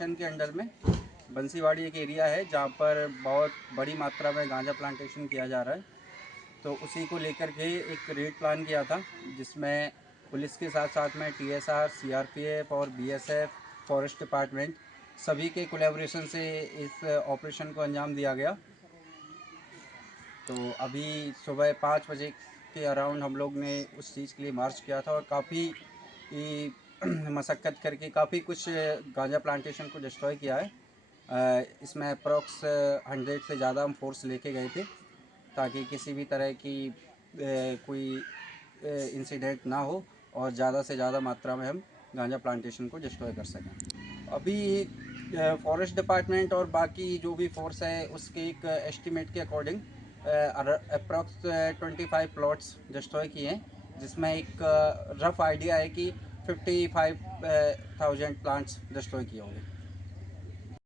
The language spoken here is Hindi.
स्टेशन के अंडर में बंसीवाड़ी एक एरिया है जहाँ पर बहुत बड़ी मात्रा में गांजा प्लांटेशन किया जा रहा है। तो उसी को लेकर के एक रेड प्लान किया था, जिसमें पुलिस के साथ साथ में TSR, CRPF और BSF, फॉरेस्ट डिपार्टमेंट सभी के कोलैबोरेशन से इस ऑपरेशन को अंजाम दिया गया। तो अभी सुबह 5 बजे के अराउंड हम लोग ने उस चीज़ के लिए मार्च किया था और काफ़ी मशक्क़त करके काफ़ी कुछ गांजा प्लांटेशन को डिस्ट्रॉय किया है। इसमें अप्रॉक्स 100 से ज़्यादा हम फोर्स लेके गए थे ताकि किसी भी तरह की कोई इंसिडेंट ना हो और ज़्यादा से ज़्यादा मात्रा में हम गांजा प्लांटेशन को डिस्ट्रॉय कर सकें। अभी फॉरेस्ट डिपार्टमेंट और बाकी जो भी फोर्स है उसके एक एस्टीमेट के अकॉर्डिंग अप्रॉक्स 25 प्लॉट्स डिस्ट्रॉय किए हैं, जिसमें एक रफ आइडिया है कि 55,000 प्लांट्स डिस्ट्रॉय किए होंगे।